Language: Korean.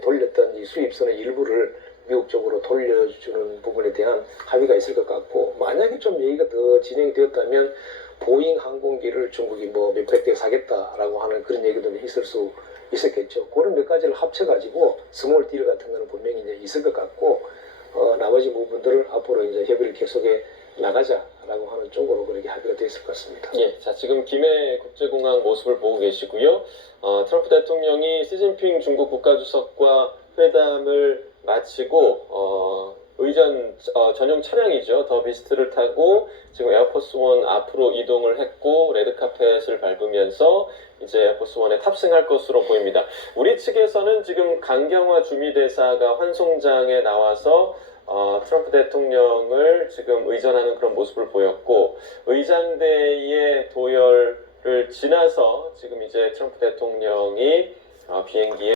돌렸던 이 수입선의 일부를 미국 쪽으로 돌려주는 부분에 대한 합의가 있을 것 같고 만약에 좀 얘기가 더 진행되었다면 보잉 항공기를 중국이 뭐 몇백 대 사겠다라고 하는 그런 얘기도 있을 수 있었겠죠. 그런 몇 가지를 합쳐가지고 스몰 딜 같은 거는 분명히 이제 있을 것 같고 어, 나머지 부분들을 앞으로 이제 협의를 계속해 나가자라고 하는 쪽으로 그렇게 합의가 되어 있을 것 같습니다. 예, 자 지금 김해 국제공항 모습을 보고 계시고요. 어, 트럼프 대통령이 시진핑 중국 국가주석과 회담을 마치고 어, 의전 어, 전용 차량이죠. 더 비스트를 타고 지금 에어포스 원 앞으로 이동을 했고 레드 카펫을 밟으면서 이제 에어포스 원에 탑승할 것으로 보입니다. 우리 측에서는 지금 강경화 주미대사가 환송장에 나와서 어, 트럼프 대통령을 지금 의전하는 그런 모습을 보였고 의장대의 도열을 지나서 지금 이제 트럼프 대통령이 어, 비행기에